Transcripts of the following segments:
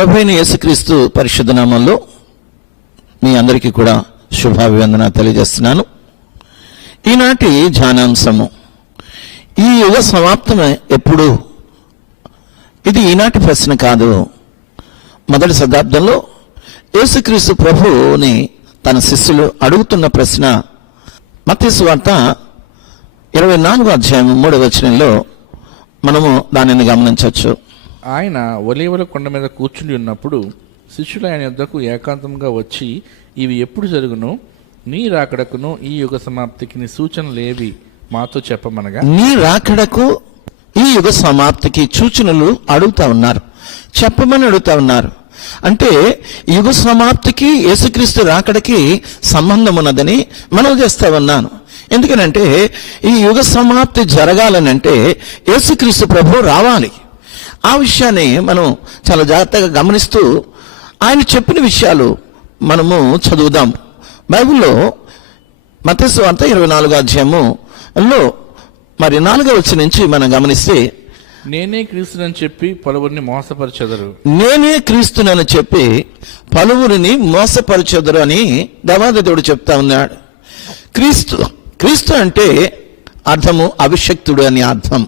ప్రభు అయిన యేసుక్రీస్తు పరిశుద్ధ నామంలో మీ అందరికీ కూడా శుభాభివందన తెలియజేస్తున్నాను. ఈనాటి ధ్యానాంశము ఈ యుగ సమాప్తమే ఎప్పుడు ఇది ఈనాటి ప్రశ్న కాదు. మొదటి శతాబ్దంలో యేసుక్రీస్తు ప్రభువుని తన శిష్యులు అడుగుతున్న ప్రశ్న మతీసు వార్త ఇరవై నాలుగో అధ్యాయం మూడవ వచనంలో మనము దానిని గమనించవచ్చు. ఆయన ఒలీవల కొండ మీద కూర్చుని ఉన్నప్పుడు శిష్యులు ఆయన యొద్దకు ఏకాంతంగా వచ్చి ఇవి ఎప్పుడు జరుగును? నీ రాకడకును ఈ యుగ సమాప్తికి నీ సూచనలేవి మాతో చెప్పమనగా. నీ రాకడకు ఈ యుగ సమాప్తికి సూచనలు అడుగుతా ఉన్నారు. చెప్పమని అడుగుతా ఉన్నారు. అంటే యుగ సమాప్తికి యేసుక్రీస్తు రాకడకి సంబంధం ఉన్నదని మనం చేస్తా ఉన్నాను. ఎందుకనంటే ఈ యుగ సమాప్తి జరగాలనంటే యేసుక్రీస్తు ప్రభు రావాలి. ఆ విషయాన్ని మనం చాలా జాగ్రత్తగా గమనిస్తూ ఆయన చెప్పిన విషయాలు మనము చదువుదాం. బైబిల్లో మతేసు వార్త ఇరవై నాలుగో అధ్యాయములో మరి నాలుగో వచ్చి నుంచి మనం గమనిస్తే నేనే క్రీస్తునని చెప్పి పలువురిని మోసపరచెదరు. నేనే క్రీస్తునని చెప్పి పలువురిని మోసపరచదురు అని దేవాదేవుడు చెప్తా ఉన్నాడు. క్రీస్తు క్రీస్తు అంటే అర్థము అభిషక్తుడు అని అర్థం.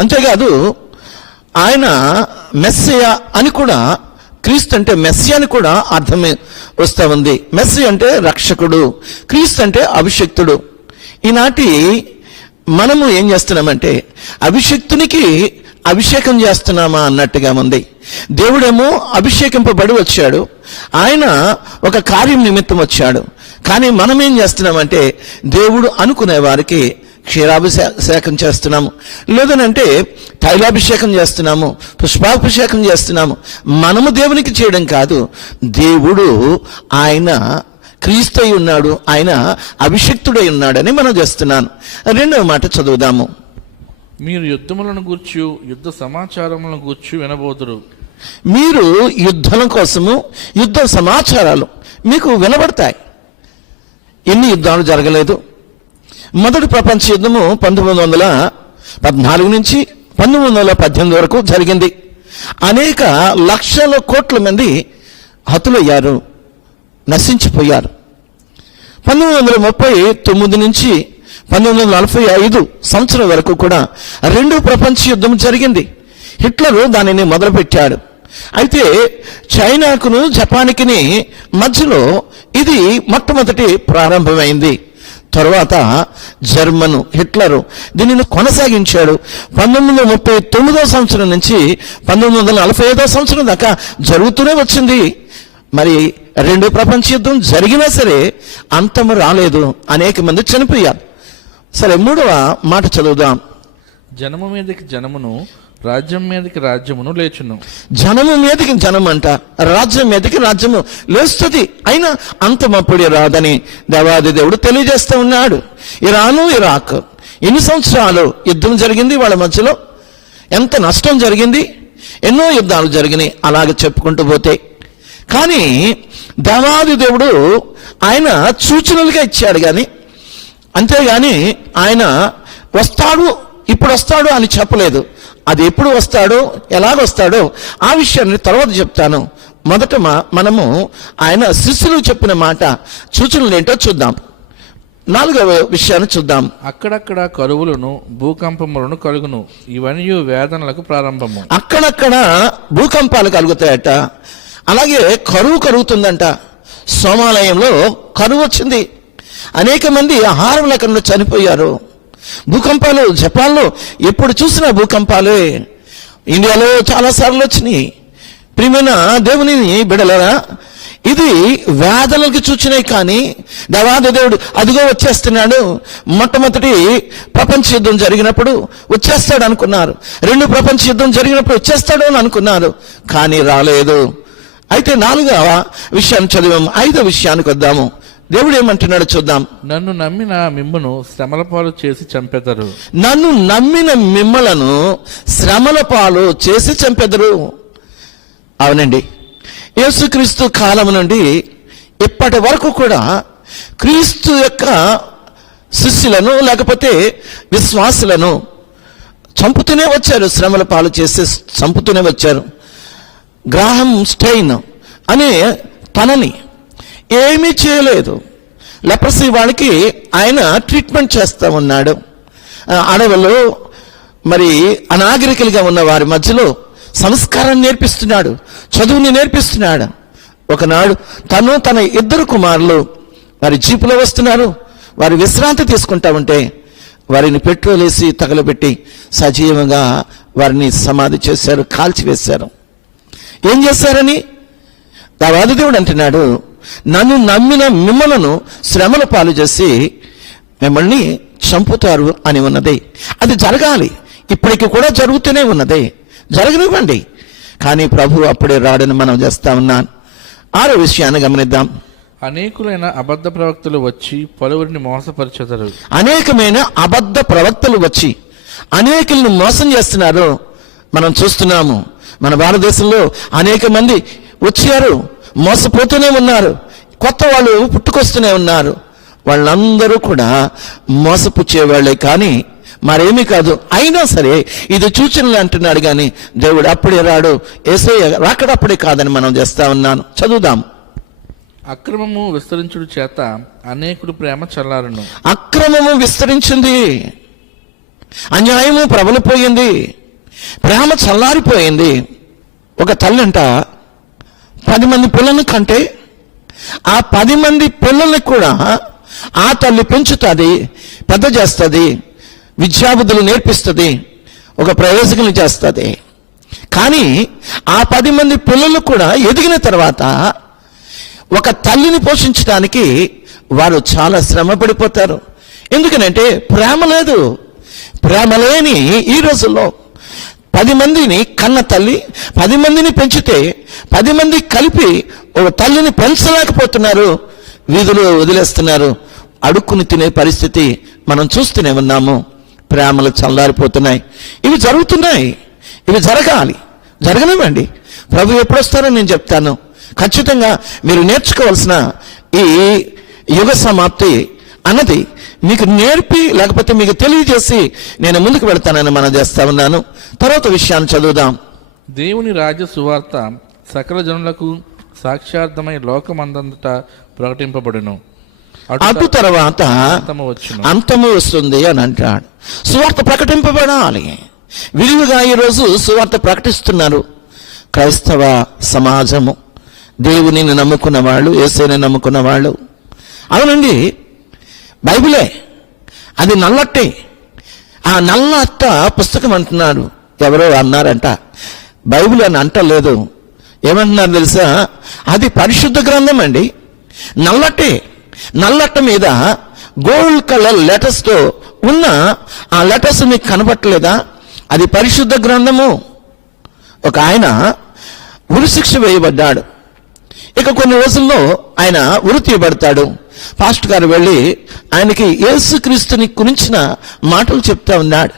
అంతేకాదు ఆయన మెస్సయ అని కూడా క్రీస్తు అంటే మెస్సి అని కూడా అర్థమే వస్తూ ఉంది. మెస్సి అంటే రక్షకుడు క్రీస్తు అంటే అభిషక్తుడు. ఈనాటి మనము ఏం చేస్తున్నామంటే అభిషక్తునికి అభిషేకం చేస్తున్నామా అన్నట్టుగా ఉంది. దేవుడేమో అభిషేకింపబడి వచ్చాడు. ఆయన ఒక కార్యం నిమిత్తం వచ్చాడు. కానీ మనం ఏం చేస్తున్నామంటే దేవుడు అనుకునే వారికి క్షీరాభిషేకం చేస్తున్నాము. లేదనంటే తైలాభిషేకం చేస్తున్నాము పుష్పాభిషేకం చేస్తున్నాము. మనము దేవునికి చేయడం కాదు దేవుడు ఆయన క్రీస్తై ఉన్నాడు ఆయన అభిషక్తుడై ఉన్నాడని మనం చేస్తున్నాను. రెండవ మాట చదువుదాము. మీరు యుద్ధములను గూర్చి యుద్ధ సమాచారములను గూర్చి వినబోదురు. మీరు యుద్ధం కోసము యుద్ధ సమాచారాలు మీకు వినబడతాయి. ఎన్ని యుద్ధాలు జరగలేదు? మొదటి ప్రపంచ యుద్ధము పంతొమ్మిది వందల పద్నాలుగు నుంచి పంతొమ్మిది వందల పద్దెనిమిది వరకు జరిగింది. అనేక లక్షల కోట్ల మంది హతులయ్యారు నశించిపోయారు. పంతొమ్మిది వందల ముప్పై తొమ్మిది నుంచి పంతొమ్మిది వందల నలభై ఐదు సంవత్సరం వరకు కూడా రెండో ప్రపంచ యుద్ధం జరిగింది. హిట్లరు దానిని మొదలుపెట్టాడు అయితే చైనాకును జపాన్కిని మధ్యలో ఇది మొట్టమొదటి ప్రారంభమైంది. తర్వాత జర్మను హిట్లరు. దీనిని కొనసాగించాడు. పంతొమ్మిది వందల ముప్పై తొమ్మిదో సంవత్సరం నుంచి పంతొమ్మిది వందల నలభై ఐదో సంవత్సరం దాకా జరుగుతూనే వచ్చింది. మరి రెండో ప్రపంచ యుద్ధం జరిగినా సరే అంతము రాలేదు. అనేక మంది చనిపోయారు. సరే మూడవ మాట చదువుదాం. జనము మీదకి జనమును రాజ్యం మీదకి రాజ్యమును లేచును. జనము మీదకి జనం అంట రాజ్యం మీదకి రాజ్యము లేస్తుంది. అయినా అంతమప్పుడే రాదని దేవాది దేవుడు తెలియజేస్తూ ఉన్నాడు. ఇరాను ఇరాక్ ఎన్ని సంవత్సరాలు యుద్ధం జరిగింది? వాళ్ళ మధ్యలో ఎంత నష్టం జరిగింది? ఎన్నో యుద్ధాలు జరిగినాయి. అలాగే చెప్పుకుంటూ పోతే. కానీ దేవాది దేవుడు ఆయన సూచనలుగా ఇచ్చాడు కానీ అంతేగాని ఆయన వస్తాడు ఇప్పుడు వస్తాడు అని చెప్పలేదు. అది ఎప్పుడు వస్తాడో ఎలాగొస్తాడో ఆ విషయాన్ని తర్వాత చెప్తాను. మొదట మనము ఆయన శిష్యులు చెప్పిన మాట సూచనలు ఏంటో చూద్దాం. నాలుగవ విషయాన్ని చూద్దాం. అక్కడక్కడ కరువులను భూకంపములను కలుగును. ఇవన్నీ వేదనలకు ప్రారంభము. అక్కడక్కడ భూకంపాలు కలుగుతాయట. అలాగే కరువు కరుగుతుందంట సోమాలయంలో కరువు వచ్చింది. అనేక మంది ఆహారం లేకుండా చనిపోయారు. భూకంపాలు జపాన్లో ఎప్పుడు చూసినా భూకంపాలే. ఇండియాలో చాలా సార్లు వచ్చినాయి. ప్రియమైన దేవుని బిడలరా ఇది వేదనలకు చూచినాయి కానీ దేవాది దేవుడు అదిగో వచ్చేస్తున్నాడు. మొట్టమొదటి ప్రపంచ యుద్ధం జరిగినప్పుడు వచ్చేస్తాడు అనుకున్నారు. రెండు ప్రపంచ యుద్ధం జరిగినప్పుడు వచ్చేస్తాడు అని అనుకున్నారు. కానీ రాలేదు. అయితే నాలుగవ విషయాన్ని చదివాము ఐదో విషయానికి వద్దాము. దేవుడు ఏమంటున్నాడు చూద్దాం. నన్ను నమ్మిన మిమ్మును శ్రమల పాలు చేసి చంపెదరు. నన్ను నమ్మిన మిమ్మలను శ్రమల పాలు చేసి చంపెదరు. అవునండి. యేసుక్రీస్తు కాలం నుండి ఇప్పటి వరకు కూడా క్రీస్తు యొక్క శిష్యులను లేకపోతే విశ్వాసులను చంపుతూనే వచ్చారు. శ్రమల పాలు చేసి చంపుతూనే వచ్చారు. గ్రాహం స్టెయిన్ అనే తనని ఏమీ చేయలేదు. లెప్రసీ వాళ్ళకి ఆయన ట్రీట్మెంట్ చేస్తూ ఉన్నాడు. అడవిలో మరి అనాగరికలుగా ఉన్న వారి మధ్యలో సంస్కారాన్ని నేర్పిస్తున్నాడు. చదువుని నేర్పిస్తున్నాడు. ఒకనాడు తను తన ఇద్దరు కుమారులు వారి జీపులో వస్తున్నారు. వారి విశ్రాంతి తీసుకుంటా ఉంటే వారిని పెట్రోల్ వేసి తగలబెట్టి సజీవంగా వారిని సమాధి చేశారు కాల్చివేశారు. ఏం చేశారని? దావాది దేవుడు అంటున్నాడు నన్ను నమ్మిన మిమ్మలను శ్రమల పాలు చేసి మిమ్మల్ని చంపుతారు అని ఉన్నది. అది జరగాలి. ఇప్పటికి కూడా జరుగుతూనే ఉన్నది. జరగనివ్వండి. కానీ ప్రభు అప్పుడే రాడని మనం చేస్తా ఉన్నాను ఆరో విషయాన్ని గమనిద్దాం. అనేకులైన అబద్ధ ప్రవక్తలు వచ్చి పలువురిని మోసపరిచెదరు. అనేకమైన అబద్ధ ప్రవక్తలు వచ్చి అనేకులను మోసం చేస్తున్నారు. మనం చూస్తున్నాము. మన భారతదేశంలో అనేక మంది వచ్చారు మోసపోతూనే ఉన్నారు కొత్త వాళ్ళు పుట్టుకొస్తూనే ఉన్నారు. వాళ్ళందరూ కూడా మోసపుచ్చేవాళ్ళే కానీ మరేమీ కాదు అయినా సరే ఇది సూచనలు అంటున్నాడు కానీ దేవుడు అప్పుడే రాడు ఏసే రాకడప్పుడే కాదని మనం చేస్తా ఉన్నాను. చదువుదాం. అక్రమము విస్తరించుడు చేత అనేకుడు ప్రేమ చల్లారును. అక్రమము విస్తరించింది అన్యాయము ప్రబలిపోయింది ప్రేమ చల్లారిపోయింది. ఒక తల్లంట పది మంది పిల్లల్ని కంటే ఆ పది మంది పిల్లల్ని కూడా ఆ తల్లి పెంచుతుంది పెద్ద చేస్తుంది విద్యాబుద్ధులు నేర్పిస్తుంది ఒక ప్రయోజకులు చేస్తుంది. కానీ ఆ పది మంది పిల్లలు కూడా ఎదిగిన తర్వాత ఒక తల్లిని పోషించడానికి వారు చాలా శ్రమ పడిపోతారు ఎందుకనంటే ప్రేమ లేదు. ప్రేమ లేని ఈ రోజుల్లో పది మందిని కన్న తల్లి పది మందిని పెంచితే పది మంది కలిపి ఒక తల్లిని పెంచలేకపోతున్నారు. వీధిలో వదిలేస్తున్నారు. అడుక్కుని తినే పరిస్థితి మనం చూస్తూనే ఉన్నాము. ప్రేమలు చల్లారిపోతున్నాయి. ఇవి జరుగుతున్నాయి. ఇవి జరగాలి. జరగనివ్వండి. ప్రభు ఎప్పుడొస్తారో నేను చెప్తాను. ఖచ్చితంగా మీరు నేర్చుకోవాల్సిన ఈ యుగ సమాప్తి అన్నది మీకు నేర్పి లేకపోతే మీకు తెలియజేసి నేను ముందుకు వెళ్తానని మనం చేస్తా ఉన్నాను. తర్వాత విషయాన్ని చదువుదాం. దేవుని రాజ్య సువార్త సకల జనులకు సాక్షార్థమై లోకమందంతటా ప్రకటింపబడును. అటు తర్వాత అంతము వస్తుంది అని అంటాడు. సువార్త ప్రకటింపబడాలి. విరివిగా ఈరోజు సువార్త ప్రకటిస్తున్నారు. క్రైస్తవ సమాజము దేవునిని నమ్ముకున్న వాళ్ళు ఏసైని నమ్ముకున్న వాళ్ళు. అవునండి బైబిలే. అది నల్లట్టి ఆ నల్ల అట్ట పుస్తకం అంటున్నాడు. ఎవరో అన్నారంట. బైబిల్ అని అంటలేదు ఏమంటున్నారు తెలుసా? అది పరిశుద్ధ గ్రంథం అండి. నల్లట్టే నల్లట్ట మీద గోల్డ్ కలర్ లెటర్స్తో ఉన్న ఆ లెటర్స్ మీకు కనబట్టలేదా అది పరిశుద్ధ గ్రంథము. ఒక ఆయన ఉరిశిక్ష వేయబడ్డాడు. ఇక కొన్ని రోజుల్లో ఆయన ఉరి తీయబడతాడు. పాస్టర్ గారు వెళ్ళి ఆయనకి యేసుక్రీస్తుని గురించిన మాటలు చెప్తా ఉన్నాడు.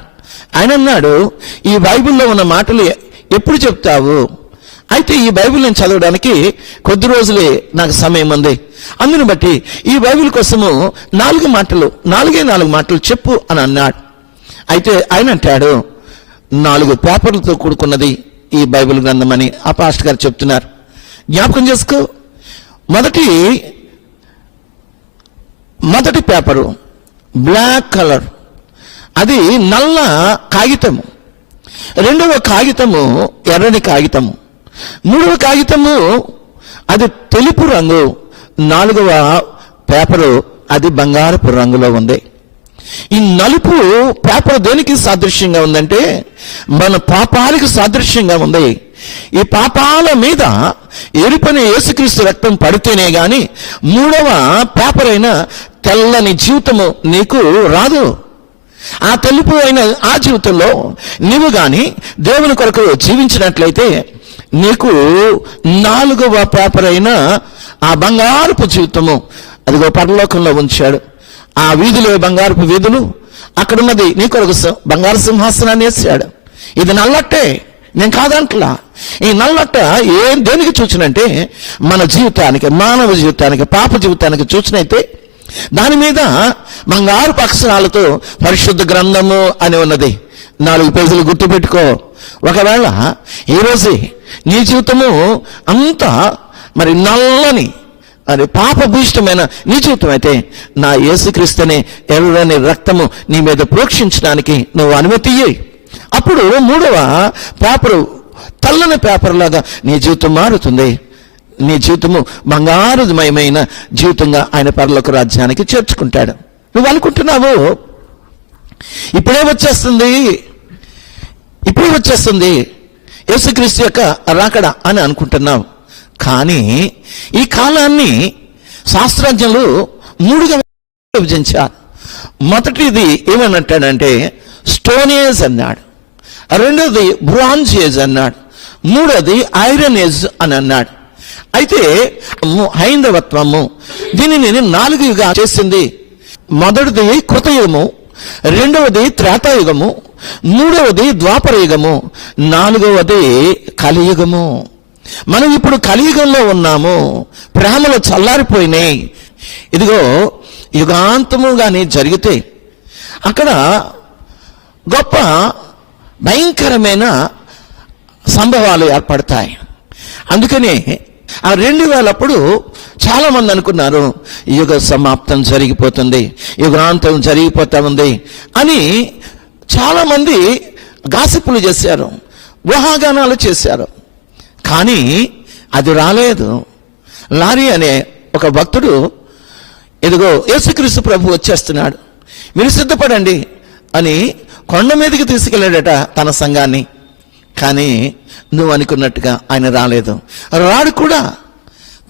ఆయన అన్నాడు ఈ బైబిల్లో ఉన్న మాటలు ఎప్పుడు చెప్తావు? అయితే ఈ బైబిల్ నేను చదవడానికి కొద్ది రోజులే నాకు సమయం ఉంది. అందుని బట్టి ఈ బైబిల్ కోసము నాలుగు మాటలు నాలుగే నాలుగు మాటలు చెప్పు అని అన్నాడు. అయితే ఆయన అంటాడు నాలుగు పేపర్లతో కూడుకున్నది ఈ బైబిల్ గ్రంథం అని ఆ పాస్టర్ గారు చెప్తున్నారు. జ్ఞాపకం చేసుకో మొదటి మొదటి పేపరు బ్లాక్ కలర్. అది నల్ల కాగితము. రెండవ కాగితము ఎర్రని కాగితము. మూడవ కాగితము అది తెలుపు రంగు. నాలుగవ పేపరు అది బంగారపు రంగులో ఉంది. ఈ నలుపు పేపర్ దేనికి సాదృశ్యంగా ఉందంటే మన పాపాలకు సాదృశ్యంగా ఉంది. ఈ పాపాల మీద ఎరుపని యేసుక్రీస్తు రక్తం పడితేనే గాని మూడవ పేపర్ అయిన తెల్లని జీవితము నీకు రాదు. ఆ తెలుపు అయిన ఆ జీవితంలో నీవు కానీ దేవుని కొరకు జీవించినట్లయితే నీకు నాలుగవ పేపర్ అయిన ఆ బంగారపు జీవితము అదిగో పరలోకంలో ఉంచాడు. ఆ వీధిలో బంగారపు వీధులు అక్కడున్నది నీ కొరకు బంగారు సింహాసనాన్ని వేసాడు ఇది నల్లట్టే నేను కాదంట్లా. ఈ నల్లట్ట ఏం దేనికి చూచినంటే మన జీవితానికి మానవ జీవితానికి పాప జీవితానికి చూసినైతే దాని మీద బంగారు అక్షరాలతో పరిశుద్ధ గ్రంథము అని ఉన్నది. నాలుగు పేజీలు గుర్తుపెట్టుకో ఒకవేళ ఈరోజు నీ జీవితము అంతా మరి నల్లని మరి పాపభూయిష్టమైన నీ జీవితం అయితే నా యేసుక్రీస్తునే ఎర్రని రక్తము నీ మీద ప్రోక్షించడానికి నువ్వు అనుమతి అప్పుడు మూడవ పేపరు తల్లని పేపర్ లాగా నీ జీవితం మారుతుంది. నీ జీవితము బంగారుమయమైన జీవితంగా ఆయన పరలోక రాజ్యానికి చేర్చుకుంటాడు. నువ్వు అనుకుంటున్నావు? ఇప్పుడే వచ్చేస్తుంది. ఇప్పుడే వచ్చేస్తుంది. యేసుక్రీస్తు యొక్క రాకడ అని అనుకుంటున్నావు. కానీ ఈ కాలాన్ని శాస్త్రజ్ఞులు మూడుగా విభజించారు. మొదటిది ఏమన్నట్టాడంటే స్టోన్ ఏజ్ అన్నాడు. రెండోది బ్రాంజ్ ఏజ్ అన్నాడు. మూడోది ఐరన్ ఏజ్ అని అన్నాడు. అయితే హైందవత్వము. దీనిని నాలుగుగా చేసింది. మొదటిది కృతయుగము రెండవది త్రేతాయుగము మూడవది ద్వాపర యుగము నాలుగవది కలియుగము. మనం ఇప్పుడు కలియుగంలో ఉన్నాము. ప్రేమలు చల్లారిపోయినాయి. ఇదిగో యుగాంతము కానీ జరిగితే అక్కడ గొప్ప భయంకరమైన సంభవాలు ఏర్పడతాయి. అందుకనే ఆ రెండు వేలప్పుడు చాలామంది అనుకున్నారు యుగ సమాప్తం జరిగిపోతుంది యుగాంతం జరిగిపోతా ఉంది అని చాలామంది గాసిపులు చేశారు ఊహాగానాలు చేశారు. కానీ అది రాలేదు. లారీ అనే ఒక భక్తుడు ఇదిగో యేసుక్రీస్తు ప్రభు వచ్చేస్తున్నాడు మీరు సిద్ధపడండి అని కొండ మీదకి తీసుకెళ్ళాడట తన సంఘాన్ని. కానీ నువ్వు అనుకున్నట్టుగా ఆయన రాలేదు. రాడు కూడా.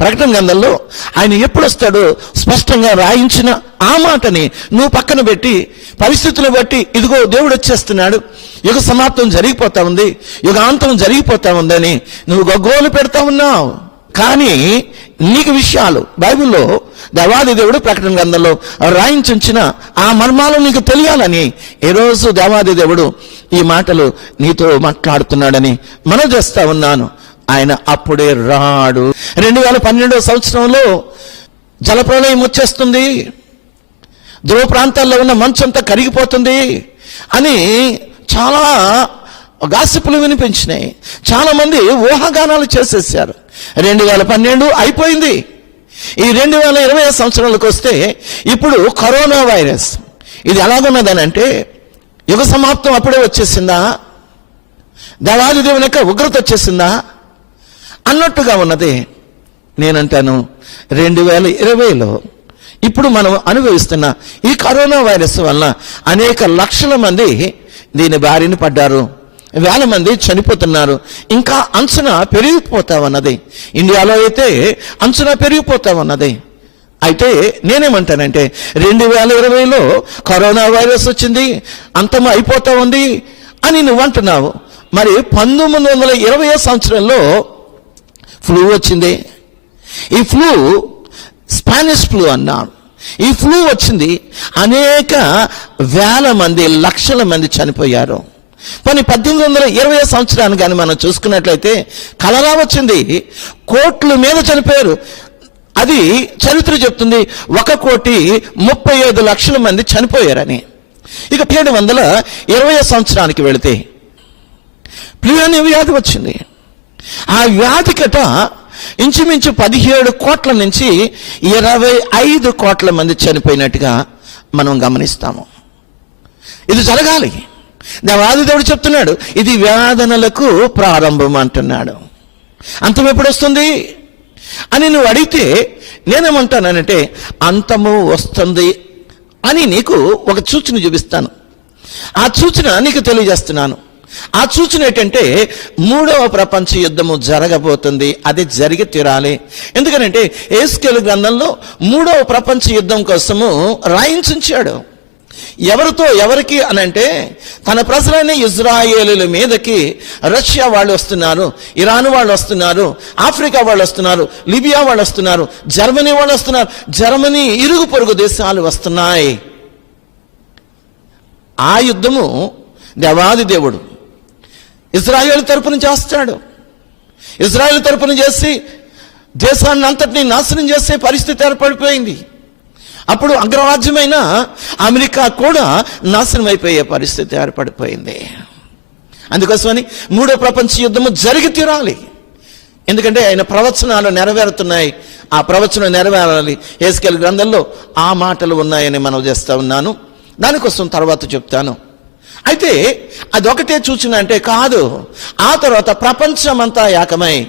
ప్రకటన గందల్లో ఆయన ఎప్పుడు వస్తాడో స్పష్టంగా రాయించిన ఆ మాటని నువ్వు పక్కన పెట్టి పరిస్థితులు బట్టి ఇదిగో దేవుడు వచ్చేస్తున్నాడు. యుగ సమాప్తం జరిగిపోతా ఉంది. యుగాంతం జరిగిపోతా ఉందని నువ్వు గగ్గోలు పెడతా ఉన్నావు. కానీ నీకు విషయాలు. బైబిల్లో దేవాది దేవుడు ప్రకటన గ్రంథంలో రాయించుంచిన ఆ మర్మాలు నీకు తెలియాలని ఈరోజు రోజు దేవాది దేవుడు ఈ మాటలు నీతో మాట్లాడుతున్నాడని మనం చేస్తా ఉన్నాను. ఆయన అప్పుడే రాడు. రెండు వేల పన్నెండో సంవత్సరంలో జలప్రలయం వచ్చేస్తుంది. ధ్రువ ప్రాంతాల్లో ఉన్న మంచంతా కరిగిపోతుంది అని చాలా గాసిపులు వినిపించినాయి. చాలామంది ఊహాగానాలు చేసేసారు. రెండు వేల పన్నెండు అయిపోయింది. ఈ రెండు వేల ఇరవై సంవత్సరాలకు వస్తే ఇప్పుడు కరోనా వైరస్. ఇది ఎలాగున్నదనంటే యుగ సమాప్తం అప్పుడే వచ్చేసిందా? దేవాది దేవుని యొక్క ఉగ్రత వచ్చేసిందా? అన్నట్టుగా ఉన్నది. నేనంటాను రెండు వేల ఇరవైలో ఇప్పుడు మనం అనుభవిస్తున్న ఈ కరోనా వైరస్ వలన అనేక లక్షల మంది దీని బారిన పడ్డారు. వేల మంది చనిపోతున్నారు. ఇంకా అంచనా పెరిగిపోతా ఉన్నది ఇండియాలో అయితే అంచనా పెరిగిపోతా ఉన్నది అయితే నేనేమంటానంటే రెండు వేల ఇరవైలో కరోనా వైరస్ వచ్చింది అంతం అయిపోతా ఉంది అని నువ్వు అంటున్నావు మరి పంతొమ్మిది వందల ఇరవై సంవత్సరంలో ఫ్లూ వచ్చింది. ఈ ఫ్లూ స్పానిష్ ఫ్లూ అన్నాడు ఈ ఫ్లూ వచ్చింది. అనేక వేల మంది లక్షల మంది చనిపోయారు. కానీ పద్దెనిమిది వందల ఇరవై సంవత్సరానికి కానీ మనం చూసుకున్నట్లయితే కలరా వచ్చింది. కోట్ల మీద చనిపోయారు. అది చరిత్ర చెప్తుంది. ఒక కోటి ముప్పై ఐదు లక్షల మంది చనిపోయారని. ఇక ఏడు వందల ఇరవై సంవత్సరానికి వెళితే ఫ్లూ అనే వ్యాధి వచ్చింది. ఆ వ్యాధికట ఇంచుమించు పదిహేడు కోట్ల నుంచి ఇరవై ఐదు కోట్ల మంది చనిపోయినట్టుగా మనం గమనిస్తాము. ఇది జరగాలి. దేవాది దేవుడు చెప్తున్నాడు ఇది వేదనలకు ప్రారంభం అంటున్నాడు. అంతం ఎప్పుడు వస్తుంది అని నువ్వు అడిగితే నేనేమంటానంటే అంతము వస్తుంది అని నీకు ఒక సూచన చూపిస్తాను. ఆ సూచన నీకు తెలియజేస్తున్నాను. ఆ సూచన ఏంటంటే మూడవ ప్రపంచ యుద్ధము జరగబోతుంది అది జరిగి తీరాలి. ఎందుకనంటే ఏస్కేలు గ్రంథంలో మూడవ ప్రపంచ యుద్ధం కోసము రాయించుంచాడు. ఎవరితో ఎవరికి అనంటే తన ప్రజలైన ఇజ్రాయేలుల మీదకి రష్యా వాళ్ళు వస్తున్నారు ఇరాన్ వాళ్ళు వస్తున్నారు ఆఫ్రికా వాళ్ళు వస్తున్నారు లిబియా వాళ్ళు వస్తున్నారు జర్మనీ వాళ్ళు వస్తున్నారు. జర్మనీ ఇరుగు పొరుగు దేశాలు వస్తున్నాయి. ఆ యుద్ధము దేవాది దేవుడు ఇజ్రాయేల్ తరపున చేస్తాడు. ఇజ్రాయేల్ తరపున చేసి దేశాన్ని అంతటిని నాశనం చేసే పరిస్థితి ఏర్పడిపోయింది. అప్పుడు అగ్రరాజ్యమైన అమెరికా కూడా నాశనం అయిపోయే పరిస్థితి ఏర్పడిపోయింది. అందుకోసమని మూడో ప్రపంచ యుద్ధము జరిగి తీరాలి. ఎందుకంటే ఆయన ప్రవచనాలు నెరవేరుతున్నాయి. ఆ ప్రవచనం నెరవేరాలి. ఏసుకెల్ గ్రంథంలో ఆ మాటలు ఉన్నాయని మనం చేస్తూ ఉన్నాను. దానికోసం తర్వాత చెప్తాను. అయితే అదొకటే చూసిన అంటే కాదు. ఆ తర్వాత ప్రపంచమంతా ఏకమై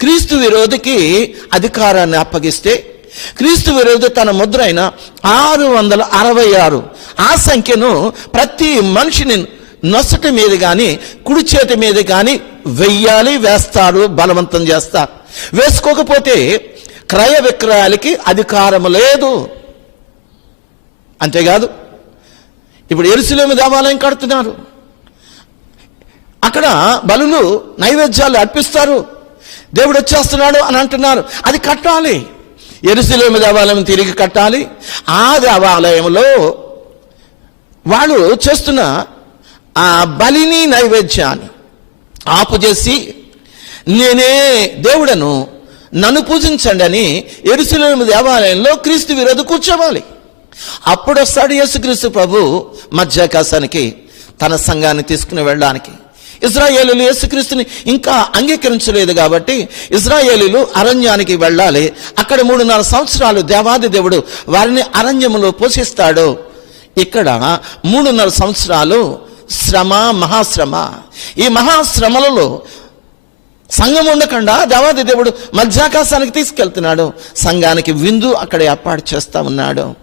క్రీస్తు విరోధికి అధికారాన్ని అప్పగిస్తే క్రీస్తు విరోధి తన ముద్ర అయిన ఆరు వందల అరవై ఆరు. ఆ సంఖ్యను ప్రతి మనిషిని నొసటి మీద కానీ కుడి చేతి మీద కానీ వెయ్యాలి వేస్తారు బలవంతం చేస్తారు వేసుకోకపోతే క్రయ విక్రయాలకి అధికారం లేదు. అంతేకాదు ఇప్పుడు ఎరుసలేమి దేవాలయం కడుతున్నారు. అక్కడ బలులు నైవేద్యాలు అర్పిస్తారు. దేవుడు వచ్చేస్తున్నాడు అని అంటున్నారు. అది కట్టాలి. ఎరుసలేమి దేవాలయం తిరిగి కట్టాలి. ఆ దేవాలయంలో వాళ్ళు చేస్తున్న ఆ బలిని నైవేద్యాన్ని ఆపు చేసి నేనే దేవుడను నన్ను పూజించండి అని ఎరుసలేము దేవాలయంలో క్రీస్తు విరోధి కూర్చోవాలి. అప్పుడు వస్తాడు యేసుక్రీస్తు ప్రభు మధ్యాకాశానికి తన సంఘాన్ని తీసుకుని వెళ్ళడానికి. ఇజ్రాయేలీలు యేసుక్రీస్తుని ఇంకా అంగీకరించలేదు కాబట్టి ఇజ్రాయేలీలు అరణ్యానికి వెళ్ళాలి. అక్కడ మూడున్నర సంవత్సరాలు దేవాది దేవుడు వారిని అరణ్యములో పోషిస్తాడు. ఇక్కడ మూడున్నర సంవత్సరాలు శ్రమ మహాశ్రమ. ఈ మహాశ్రమలలో సంఘం ఉండకుండా దేవాది దేవుడు మధ్యాకాశానికి తీసుకెళ్తున్నాడు. సంఘానికి విందు అక్కడ ఏర్పాటు చేస్తా ఉన్నాడు.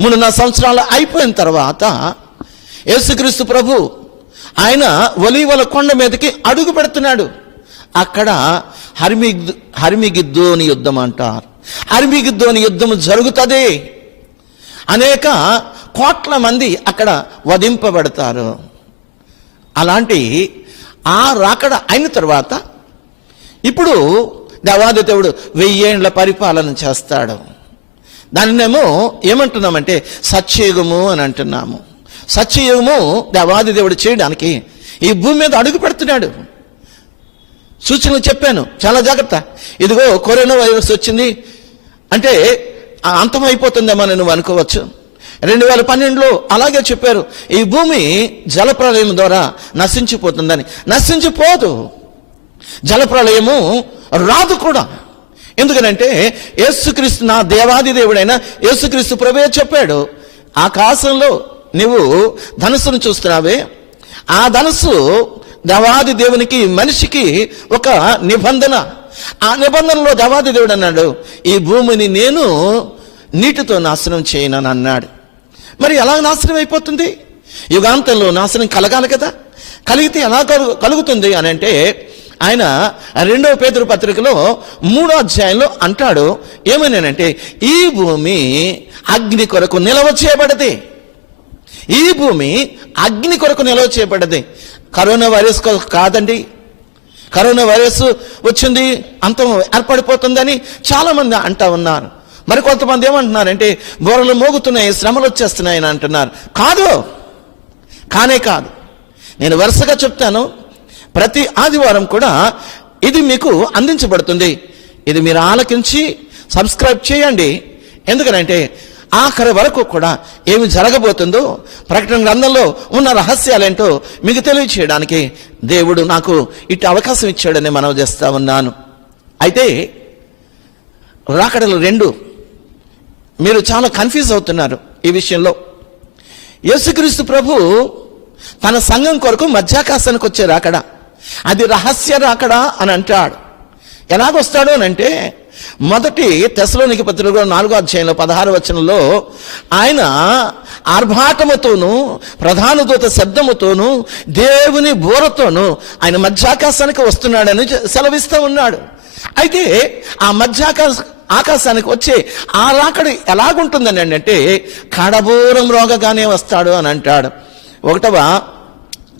మూడున్నర సంవత్సరాలు అయిపోయిన తర్వాత యేసుక్రీస్తు ప్రభు ఆయన ఒలీవల కొండ మీదకి అడుగు పెడుతున్నాడు. అక్కడ హర్మి హర్మిగిద్దోని యుద్ధం అంటారు. హర్మిగిద్దోని యుద్ధం జరుగుతుంది. అనేక కోట్ల మంది అక్కడ వధింపబడతారు. అలాంటి ఆ రాకడ అయిన తర్వాత ఇప్పుడు దేవాదిదేవుడు వెయ్యేండ్ల పరిపాలన చేస్తాడు. దాన్నేమో ఏమంటున్నామంటే సత్యయుగము అని అంటున్నాము. సత్యయుగము దేవాది దేవుడు చేయడానికి ఈ భూమి మీద అడుగు పెడుతున్నాడు. సూచనలు చెప్పాను. చాలా జాగ్రత్త. ఇదిగో కరోనా వైరస్ వచ్చింది. అంటే అంతం అయిపోతుందేమో నువ్వు అనుకోవచ్చు. రెండు వేల పన్నెండులో అలాగే చెప్పారు. ఈ భూమి జలప్రలయం ద్వారా నశించిపోతుందని. నశించిపోదు. జలప్రలయము రాదు కూడా. ఎందుకనంటే యేసుక్రీస్తు నా దేవాది దేవుడైన యేసుక్రీస్తు ప్రభే చెప్పాడు. ఆకాశంలో నువ్వు ధనుసును చూస్తున్నావే? ఆ ధనుసు దేవాది దేవునికి మనిషికి ఒక నిబంధన. ఆ నిబంధనలో దేవాది దేవుడు అన్నాడు ఈ భూమిని నేను నీటితో నాశనం చేయనని అన్నాడు. మరి ఎలా నాశనం అయిపోతుంది? యుగాంతంలో నాశనం కలగాలి కదా? కలిగితే ఎలా కలుగుతుంది అని అంటే ఆయన రెండవ పేదరు పత్రికలో మూడో అధ్యాయంలో అంటాడు ఏమన్నానంటే ఈ భూమి అగ్ని కొరకు నిలవ చేయబడది ఈ భూమి అగ్ని కొరకు నిల్వ చేయబడ్డది. కరోనా వైరస్ కొరకు కాదండి. కరోనా వైరస్ వచ్చింది అంతం ఏర్పడిపోతుందని చాలామంది అంటా ఉన్నారు. మరి కొంతమంది ఏమంటున్నారంటే బోరలు మోగుతున్నాయి శ్రమలు వచ్చేస్తున్నాయి అని అంటున్నారు. కాదు. కానే కాదు. నేను వరుసగా చెప్తాను. ప్రతి ఆదివారం కూడా ఇది మీకు అందించబడుతుంది. ఇది మీరు ఆలకించి సబ్స్క్రైబ్ చేయండి. ఎందుకనంటే ఆఖరి వరకు కూడా ఏమి జరగబోతుందో ప్రకటన గ్రంథంలో ఉన్న రహస్యాలేంటో మీకు తెలియచేయడానికి దేవుడు నాకు ఇటు అవకాశం ఇచ్చాడని మనం చేస్తా ఉన్నాను. అయితే రాకడలు రెండు. మీరు చాలా కన్ఫ్యూజ్ అవుతున్నారు ఈ విషయంలో. యేసుక్రీస్తు ప్రభు తన సంఘం కొరకు మధ్యాకాశానికి వచ్చే రాకడ. అది రహస్య రాకడా అని అంటాడు. ఎలాగొస్తాడు అని అంటే మొదటి తెసలోనికి పత్రిక నాలుగో అధ్యాయంలో పదహారు వచనంలో ఆయన ఆర్భాటముతోనూ ప్రధాన దూత శబ్దముతోనూ దేవుని బోరతోనూ ఆయన మధ్యాకాశానికి వస్తున్నాడని సెలవిస్తూ ఉన్నాడు. అయితే ఆ మధ్యాకాశ ఆకాశానికి వచ్చే ఆ రాకడ ఎలాగుంటుందని అంటే కడబూరం రోగగానే వస్తాడు అని అంటాడు. ఒకటవ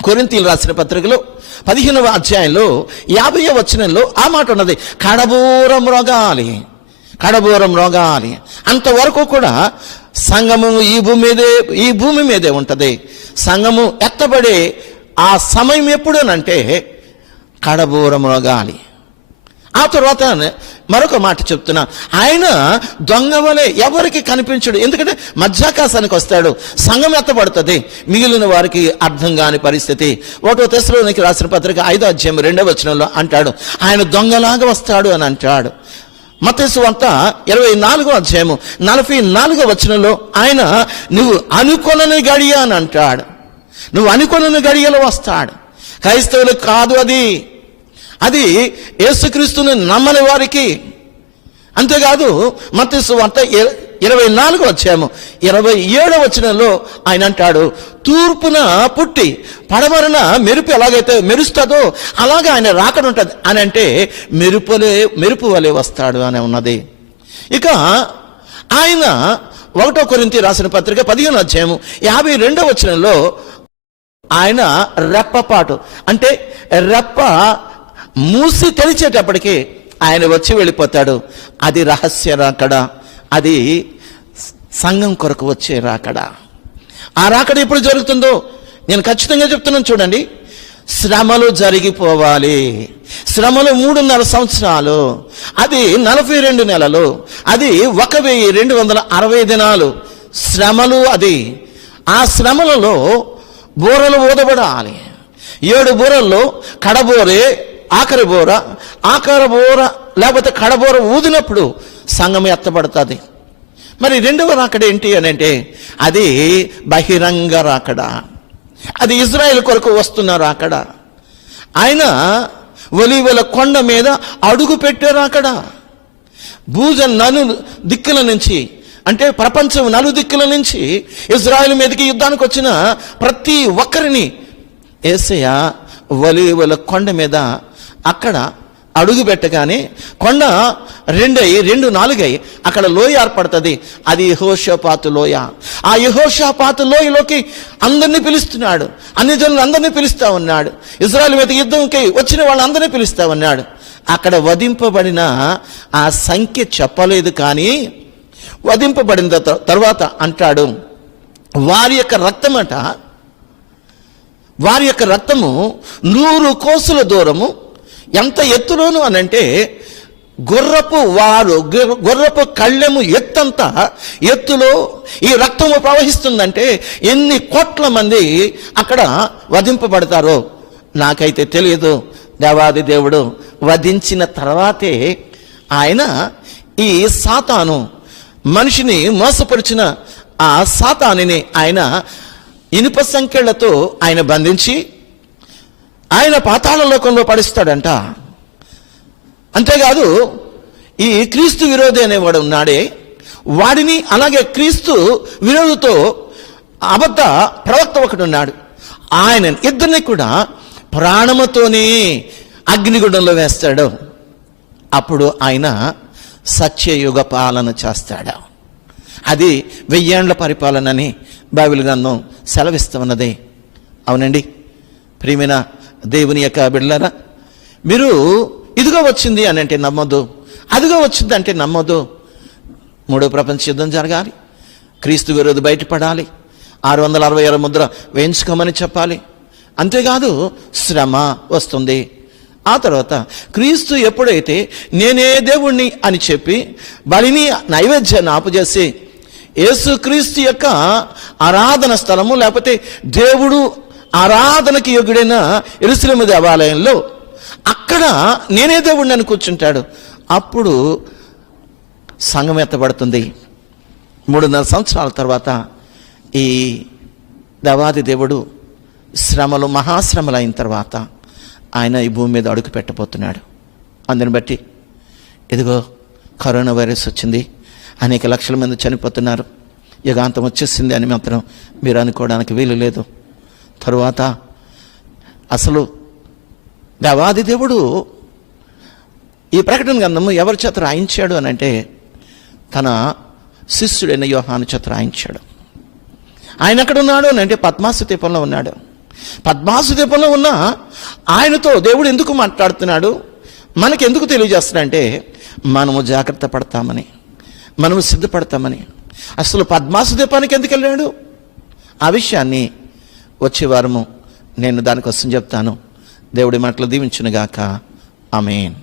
కొరింతీలు రాసిన పత్రికలో పదిహేనవ అధ్యాయంలో యాభై వచనంలో ఆ మాట ఉన్నది కడబూరం రోగాలి కడబూరం రోగాలి. అంతవరకు కూడా సంఘము ఈ భూమి మీదే ఈ భూమి మీదే ఉంటుంది. సంఘము ఎత్తబడే ఆ సమయం ఎప్పుడనంటే కడబూరం రోగాలి. ఆ తర్వాత మరొక మాట చెప్తున్నా. ఆయన దొంగవలే ఎవరికి కనిపించడు? ఎందుకంటే మధ్యాకాశానికి వస్తాడు సంఘం ఎత్తబడుతుంది మిగిలిన వారికి అర్థం కాని పరిస్థితి. ఒకటో తెసలోనికి రాసిన పత్రిక ఐదో అధ్యాయం రెండో వచనంలో అంటాడు ఆయన దొంగలాగా వస్తాడు అని అంటాడు. మతేసు అంత ఇరవై నాలుగో అధ్యాయము నలభై నాలుగో వచనంలో ఆయన నువ్వు అనుకొనని గడియ అని అంటాడు. నువ్వు అనుకొనని గడియలో వస్తాడు. క్రైస్తవులకు కాదు అది. అది యేసుక్రీస్తుని నమ్మని వారికి. అంతేకాదు మతేసు వార్త ఇరవై నాలుగు వచ్చాము ఇరవై ఏడవ వచనంలో ఆయన అంటాడు తూర్పున పుట్టి పడమరన మెరుపు ఎలాగైతే మెరుస్తుందో అలాగే ఆయన రాకడ ఉంటుంది. అని అంటే మెరుపులే మెరుపు వలె వస్తాడు అని ఉన్నది. ఇక ఆయన ఒకటో కొరింతి రాసిన పత్రిక పదిహేను అధ్యాయము యాభై రెండవ వచనంలో ఆయన రెప్పపాటు అంటే రెప్ప మూసి తెరిచేటప్పటికి ఆయన వచ్చి వెళ్ళిపోతాడు. అది రహస్య రాకడ అది సంఘం కొరకు వచ్చే రాకడ. ఆ రాకడ ఎప్పుడు జరుగుతుందో నేను ఖచ్చితంగా చెప్తున్నాను చూడండి. శ్రమలు జరిగిపోవాలి. శ్రమలు మూడున్నర సంవత్సరాలు అది నలభై రెండు నెలలు అది ఒక వెయ్యి రెండు వందల అరవై దినాలు. శ్రమలు అది. ఆ శ్రమలలో బూరలు ఊదబడాలి. ఏడు బూరల్లో కడబోరే ఆఖరి బోర ఆఖరి బోర లేకపోతే కడబోర ఊదినప్పుడు సంఘం ఎత్తబడుతుంది. మరి రెండవ రాకడ ఏంటి అని అంటే అది బహిరంగ రాకడ. అది ఇజ్రాయెల్ కొరకు వస్తున్న రాకడ. ఆయన ఒలివల కొండ మీద అడుగు పెట్టారు అక్కడ భూజ నలు దిక్కుల నుంచి అంటే ప్రపంచం నలు దిక్కుల నుంచి ఇజ్రాయెల్ మీదకి యుద్ధానికి వచ్చిన ప్రతి ఒక్కరిని ఏసయ్య ఒలివల కొండ మీద అక్కడ అడుగు పెట్టగానే కొండ రెండై రెండు నాలుగై అక్కడ లోయ ఏర్పడుతుంది. అది యహోషపాతు లోయ. ఆ యహోషపాతు లోయలోకి అందరినీ పిలుస్తున్నాడు. అన్ని జనులు అందరినీ పిలుస్తూ ఉన్నాడు. ఇజ్రాయల్ మీద యుద్ధంకి వచ్చిన వాళ్ళందరినీ పిలుస్తూ ఉన్నాడు. అక్కడ వధింపబడిన ఆ సంఖ్య చెప్పలేదు కానీ వధింపబడిన తర్వాత అంటాడు వారి యొక్క రక్తమట వారి యొక్క రక్తము నూరు కోసుల దూరము ఎంత ఎత్తులోను అనంటే గుర్రపు వారు గుర్రపు కళ్ళెము ఎత్తంతా ఎత్తులో ఈ రక్తము ప్రవహిస్తుందంటే ఎన్ని కోట్ల మంది అక్కడ వధింపబడతారో నాకైతే తెలియదు. దేవాది దేవుడు వధించిన తర్వాతే ఆయన ఈ సాతాను మనిషిని మోసపరిచిన ఆ సాతానిని ఆయన ఇనుప సంఖ్యలతో ఆయన బంధించి ఆయన పాతాళ లోకంలో పడిస్తాడంట. అంతేకాదు ఈ క్రీస్తు విరోధి అనేవాడు ఉన్నాడే. వాడిని అలాగే క్రీస్తు విరోధితో అబద్ధ ప్రవక్త ఒకడు ఉన్నాడు. ఆయన ఇద్దరిని కూడా ప్రాణముతోనే అగ్నిగుండంలో వేస్తాడు. అప్పుడు ఆయన సత్యయుగ పాలన చేస్తాడు. అది వెయ్యేండ్ల పరిపాలనని బైబిల్ గ్రంథం సెలవిస్తున్నది అవునండి. ప్రియమైన దేవుని యొక్క బిడ్డలారా మీరు ఇదిగో వచ్చింది అని అంటే నమ్మదు అదిగో వచ్చింది అంటే నమ్మదు మూడో ప్రపంచ యుద్ధం జరగాలి. క్రీస్తు విరోధి బయటపడాలి. ఆరు వందల అరవై ఆరు ముద్ర వేయించుకోమని చెప్పాలి. అంతేకాదు శ్రమ వస్తుంది. ఆ తర్వాత క్రీస్తు ఎప్పుడైతే నేనే దేవుణ్ణి అని చెప్పి బలిని నైవేద్యాన్ని ఆపుచేసి యేసుక్రీస్తు యొక్క ఆరాధన స్థలము లేకపోతే దేవుడు ఆరాధనకి యోగ్యుడైన ఎరుసలేము దేవాలయంలో అక్కడ నేనే దేవుడిని అని కూర్చుంటాడు. అప్పుడు సంఘం ఎత్తబడుతుంది. మూడున్నర సంవత్సరాల తర్వాత ఈ దేవాది దేవుడు శ్రమలు మహాశ్రమలు అయిన తర్వాత ఆయన ఈ భూమి మీద అడుగు పెట్టబోతున్నాడు. అందుని బట్టి ఇదిగో కరోనా వైరస్ వచ్చింది. అనేక లక్షల మంది చనిపోతున్నారు. యుగాంతం వచ్చేసింది అని మాత్రం మీరు అనుకోవడానికి వీలు లేదు. తరువాత అసలు దేవాది దేవుడు ఈ ప్రకటన గ్రంథము ఎవరి చేత రాయించాడు అని అంటే తన శిష్యుడైన యోహాను చేత రాయించాడు. ఆయన ఎక్కడ ఉన్నాడు అని అంటే పద్మాసు దీపంలో ఉన్నాడు. పద్మాసు దీపంలో ఉన్న ఆయనతో దేవుడు ఎందుకు మాట్లాడుతున్నాడు? మనకి ఎందుకు తెలియజేస్తున్నాడంటే మనము జాగ్రత్త పడతామని మనము సిద్ధపడతామని. అసలు పద్మాసు దీపానికి ఎందుకు వెళ్ళాడు? ఆ విషయాన్ని వచ్చే వారము నేను దానికోసం చెప్తాను. దేవుడి మాటలు దీవించునుగాక. ఆమెన్.